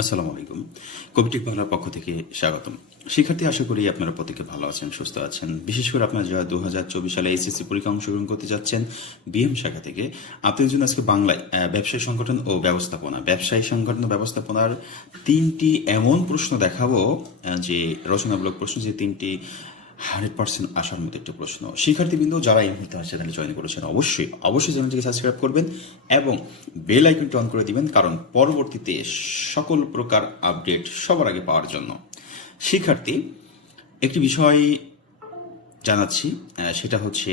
আসসালামু আলাইকুম। কবিটিক বাংলার পক্ষ থেকে স্বাগতম। শিক্ষার্থী, আশা করি আপনারা প্রত্যেকে ভালো আছেন, সুস্থ আছেন। বিশেষ করে আপনারা যারা দু হাজার চব্বিশ সালে এসএসসি পরীক্ষা অংশগ্রহণ করতে যাচ্ছেন বিএম শাখা থেকে, আপনাদের জন্য আজকে বাংলায় ব্যবসায়ী সংগঠন ও ব্যবস্থাপনা, ব্যবসায়ী সংগঠন ব্যবস্থাপনার তিনটি এমন প্রশ্ন দেখাবো যে রচনামূলক প্রশ্ন, যে তিনটি হান্ড্রেড পার্সেন্ট আসার মতো একটা প্রশ্ন। শিক্ষার্থীবৃন্দ যারা এই মুহূর্তে চ্যানেলে জয়েন করেছেন, অবশ্যই অবশ্যই চ্যানেলটিকে সাবস্ক্রাইব করবেন এবং বেল আইকনটি অন করে দিবেন, কারণ পরবর্তীতে সকল প্রকার আপডেট সবার আগে পাওয়ার জন্য। শিক্ষার্থী, একটি বিষয় জানাচ্ছি সেটা হচ্ছে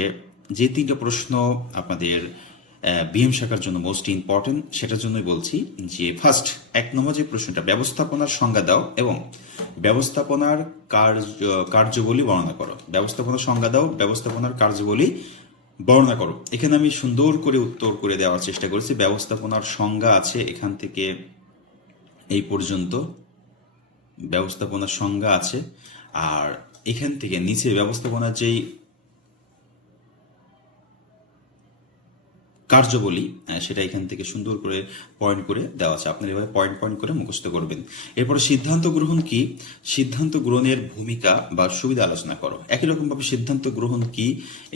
যে তিনটা প্রশ্ন আপনাদের বিএম শাখার জন্য মোস্ট ইম্পর্টেন্ট সেটার জন্যই বলছি যে ফার্স্ট এক নম্বর যে প্রশ্নটা, ব্যবস্থাপনার সংজ্ঞা দাও এবং ব্যবস্থাপনার কার্য, কার্যবলী বর্ণনা করো। ব্যবস্থাপনার সংজ্ঞা দাও, ব্যবস্থাপনার কার্যবলী বর্ণনা করো। এখানে আমি সুন্দর করে উত্তর করে দেওয়ার চেষ্টা করেছি। ব্যবস্থাপনার সংজ্ঞা আছে এখান থেকে এই পর্যন্ত। ব্যবস্থাপনার সংজ্ঞা আছে। আর এখান থেকে নিচে ব্যবস্থাপনার যেই কার্যবলী সেটা এখান থেকে সুন্দর করে পয়েন্ট করে দেওয়া আছে। আপনার এভাবে পয়েন্ট পয়েন্ট করে মুখস্থ করবেন। এরপরে সিদ্ধান্ত গ্রহণ কি? সিদ্ধান্ত গ্রহণের ভূমিকা বা সুবিধা আলোচনা করো। একই রকম ভাবে সিদ্ধান্ত গ্রহণ কি?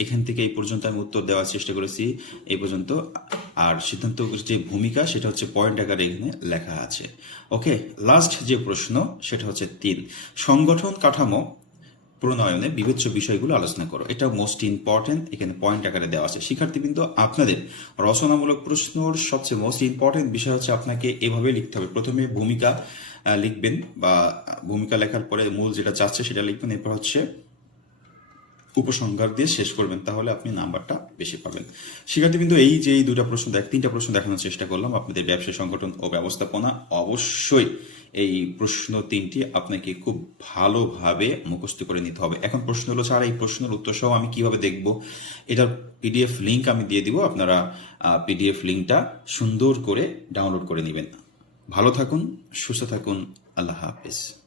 এখান থেকে এই পর্যন্ত আমি উত্তর দেওয়ার চেষ্টা করেছি। এই পর্যন্ত, আর সিদ্ধান্ত যে ভূমিকা, সেটা হচ্ছে পয়েন্ট আকারে এখানে লেখা আছে। ওকে লাস্ট যে প্রশ্ন, সেটা হচ্ছে তিন। সংগঠন কাঠামো প্রণয়নে বিবেচ্য বিষয়গুলো আলোচনা করো। এটা মোস্ট ইম্পর্টেন্ট এখানে পয়েন্ট আকারে দেওয়া আছে। শিক্ষার্থীবৃন্দ, আপনাদের রচনামূলক প্রশ্নর সবচেয়ে মোস্ট ইম্পর্টেন্ট বিষয় হচ্ছে আপনাকে এভাবে লিখতে হবে। প্রথমে ভূমিকা লিখবেন বা ভূমিকা লেখার পরে মূল যেটা চাচ্ছে সেটা লিখবেন। এরপর হচ্ছে উপসংহার দিয়ে শেষ করবেন, তাহলে আপনি নাম্বারটা বেশি পাবেন। শিক্ষার্থীবৃন্দ এই যে এই দুটা প্রশ্ন, দেখ, তিনটা প্রশ্ন দেখানোর চেষ্টা করলাম, আপনাদের ব্যবসা সংগঠন ও ব্যবস্থাপনা, অবশ্যই এই প্রশ্ন তিনটি আপনাকে খুব ভালোভাবে মুখস্থ করে নিতে হবে। এখন প্রশ্ন হলো, স্যার, এই প্রশ্নের উত্তর সহ আমি কীভাবে দেখব? এটার পিডিএফ লিংক আমি দিয়ে দিব, আপনারা পিডিএফ লিংকটা সুন্দর করে ডাউনলোড করে নেবেন। ভালো থাকুন, সুস্থ থাকুন, আল্লাহ হাফেজ।